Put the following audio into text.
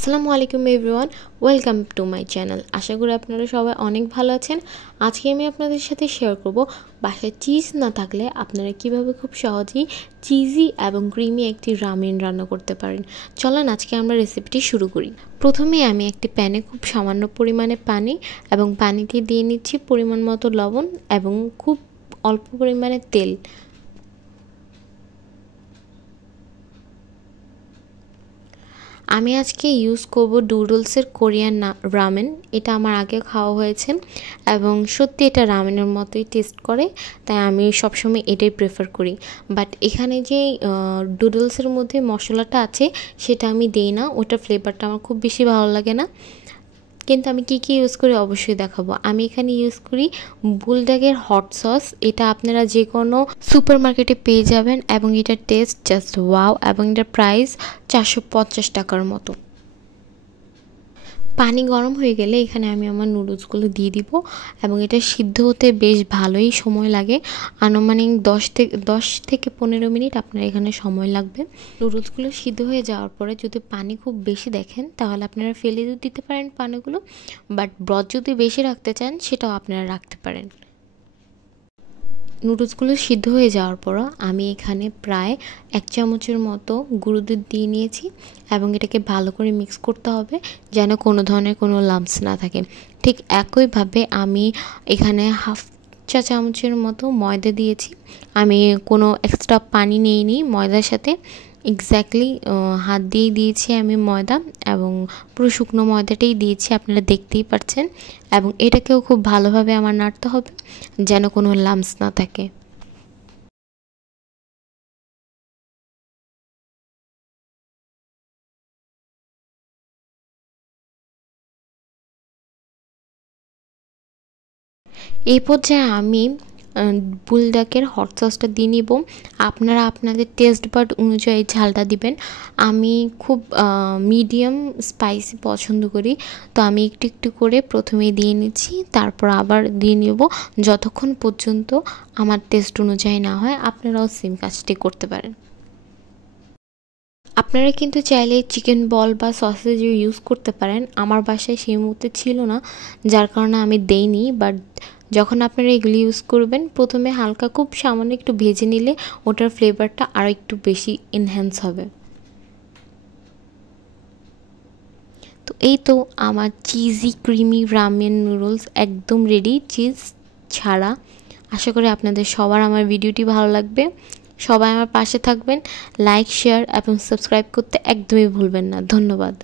আসসালামু আলাইকুম everyone, welcome to my channel. আশা করি আপনারা সবাই অনেক ভালো আছেন। আজকে আমি আপনাদের সাথে শেয়ার করব বাসায় চিজ না থাকলে আপনারা কিভাবে খুব সহজেই চিজি এবং ক্রিমি একটি রামেন রান্না করতে পারেন। চলেন আজকে আমরা রেসিপিটি শুরু করি। প্রথমে আমি একটি প্যানে খুব সামান্য পরিমাণে পানি এবং পানিতে দিয়ে নিচ্ছি পরিমাণ মতো লবণ এবং খুব অল্প পরিমাণে তেল। আমি আজকে ইউজ করব ডুডলসের কোরিয়ান রামেন। এটা আমার আগে খাওয়া হয়েছে এবং সত্যি এটা রামেনের মতোই টেস্ট করে, তাই আমি সবসময় এটাই প্রেফার করি। বাট এখানে যে ডুডলসের মধ্যে মশলাটা আছে সেটা আমি দিই না, ওটার ফ্লেভারটা আমার খুব বেশি ভালো লাগে না। কিন্তু আমি কী ইউজ করি অবশ্যই দেখাবো। আমি এখানে ইউজ করি বুলডগের হট সস। এটা আপনারা যে কোনো সুপার মার্কেটে পেয়ে যাবেন এবং এটার টেস্ট জাস্ট ওয়াও, এবং এটার প্রাইস 450 টাকার মতো। পানি গরম হয়ে গেলে এখানে আমি আমার নুডলসগুলো দিয়ে দিব এবং এটা সিদ্ধ হতে বেশ ভালোই সময় লাগে। আনুমানিক 10 থেকে 15 মিনিট আপনার এখানে সময় লাগবে। নুডলসগুলো সিদ্ধ হয়ে যাওয়ার পরে যদি পানি খুব বেশি দেখেন তাহলে আপনারা ফেলে দিতে পারেন পানিগুলো, বাট ব্রথ যদি বেশি রাখতে চান সেটাও আপনারা রাখতে পারেন। নুডলসগুলো সিদ্ধ হয়ে যাওয়ার পর আমি এখানে প্রায় 1 চামচের মতো গুঁড়ো দুধ দিয়ে নিয়েছি এবং এটাকে ভালো করে মিক্স করতে হবে যেন কোনো ধরনের কোনো লাম্পস না থাকে। ঠিক একইভাবে আমি এখানে হাফ চা চামচের মতো ময়দা দিয়েছি। আমি কোনো এক্সট্রা পানি নিইনি ময়দার সাথে, এক্স্যাক্টলি হাত দিয়ে দিয়েছি আমি ময়দা এবং পুরো শুকনো ময়দাটাই দিয়েছি, আপনারা দেখতেই পাচ্ছেন। এবং এটাকেও খুব ভালোভাবে আমার নাড়তে হবে যেন কোনো লাম্পস না থাকে। এই পর্যায়ে আমি বুলডগের হট সসটা দিয়ে নিব। আপনারা আপনাদের টেস্ট বাড অনুযায়ী ঝালটা দিবেন। আমি খুব মিডিয়াম স্পাইসি পছন্দ করি, তো আমি একটু একটু করে প্রথমে দিয়ে নিচ্ছি, তারপর আবার দিয়ে নেব যতক্ষণ পর্যন্ত আমার টেস্ট অনুযায়ী না হয়। আপনারাও সেম কাজটি করতে পারেন। আপনারা কিন্তু চাইলে চিকেন বল বা সসেজ ইউজ করতে পারেন। আমার বাসায় সেই মুহূর্তে ছিল না, যার কারণে আমি দেইনি। বাট যখন আপনারা এগুলি ইউজ করবেন প্রথমে হালকা খুব সামান্য একটু ভেজে নিলে ওটার ফ্লেভারটা আরও একটু বেশি এনহ্যান্স হবে। তো এই তো আমার চিজি ক্রিমি রামেন নুডলস একদম রেডি, চিজ ছাড়া। আশা করি আপনাদের সবার আমার ভিডিওটি ভালো লাগবে। সবাই আমার পাশে থাকবেন, লাইক শেয়ার এবং সাবস্ক্রাইব করতে একদমই ভুলবেন না। ধন্যবাদ।